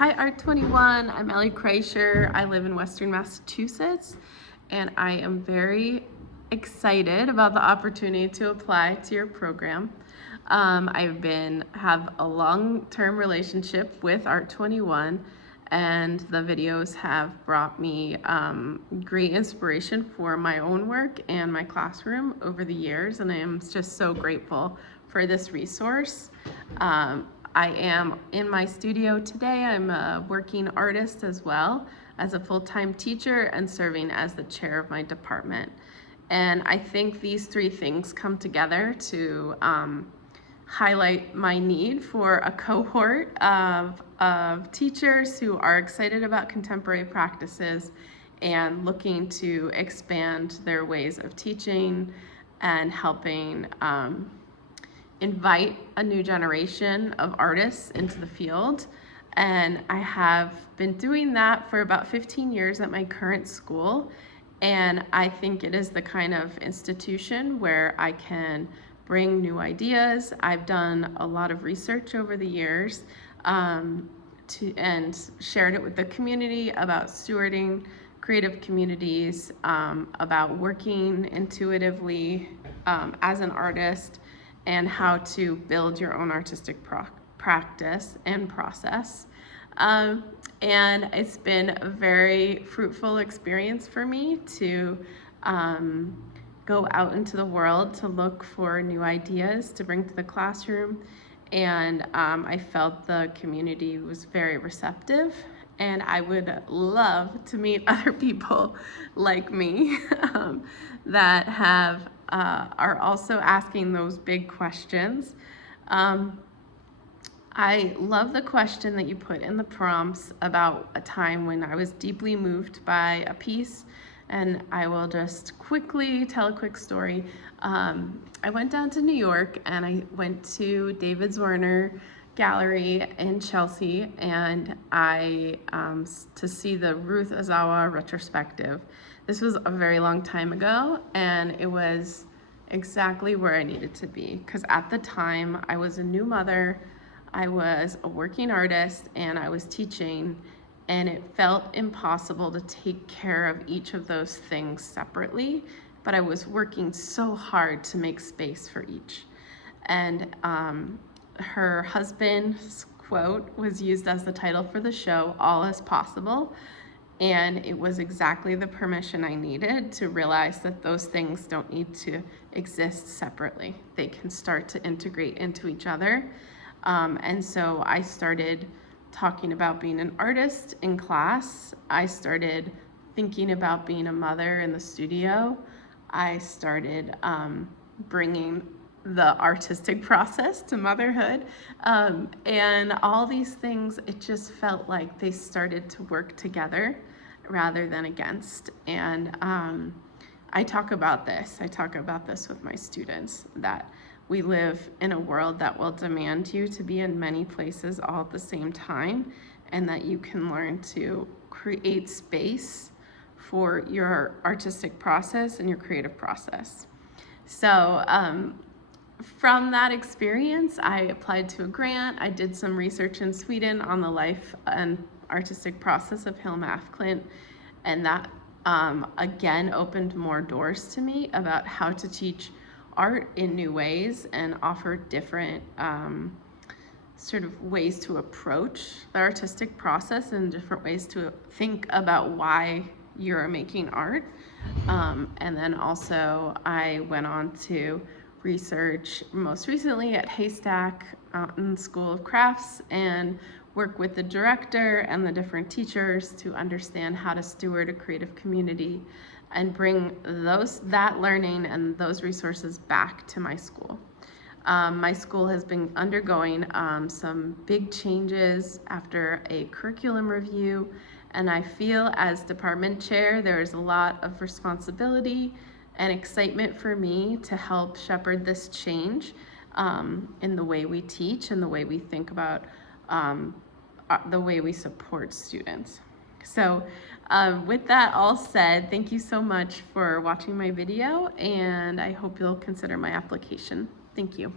Hi Art21, I'm Ellie Kreischer. I live in Western Massachusetts and I am very excited about the opportunity to apply to your program. Have a long-term relationship with Art21 and the videos have brought me great inspiration for my own work and my classroom over the years, and I am just so grateful for this resource. I am in my studio today. I'm a working artist as well as a full-time teacher and serving as the chair of my department. And I think these three things come together to highlight my need for a cohort of teachers who are excited about contemporary practices and looking to expand their ways of teaching and helping invite a new generation of artists into the field. And I have been doing that for about 15 years at my current school. And I think it is the kind of institution where I can bring new ideas. I've done a lot of research over the years and shared it with the community about stewarding creative communities, about working intuitively as an artist, and how to build your own artistic practice and process. And it's been a very fruitful experience for me to go out into the world to look for new ideas to bring to the classroom. And I felt the community was very receptive, and I would love to meet other people like me that are also asking those big questions. I love the question that you put in the prompts about a time when I was deeply moved by a piece, and I will just quickly tell a quick story. I went down to New York and I went to David Zwirner Gallery in Chelsea, and to see the Ruth Ozawa retrospective. This was a very long time ago, and it was exactly where I needed to be, because at the time I was a new mother, I was a working artist, and I was teaching, and it felt impossible to take care of each of those things separately, but I was working so hard to make space for each. And her husband's quote was used as the title for the show, "All is possible." And it was exactly the permission I needed to realize that those things don't need to exist separately. They can start to integrate into each other. And so I started talking about being an artist in class. I started thinking about being a mother in the studio. I started bringing the artistic process to motherhood. And all these things, it just felt like they started to work together rather than against. And I talk about this with my students, that we live in a world that will demand you to be in many places all at the same time, and that you can learn to create space for your artistic process and your creative process. So from that experience, I applied to a grant. I did some research in Sweden on the life and artistic process of Hilma af Klint, and that again opened more doors to me about how to teach art in new ways and offer different sort of ways to approach the artistic process and different ways to think about why you're making art. And then also I went on to research most recently at Haystack Mountain School of Crafts and work with the director and the different teachers to understand how to steward a creative community and bring that learning and those resources back to my school. My school has been undergoing some big changes after a curriculum review, and I feel as department chair there's a lot of responsibility and excitement for me to help shepherd this change in the way we teach and the way we think about the way we support students. So with that all said, thank you so much for watching my video, and I hope you'll consider my application. Thank you.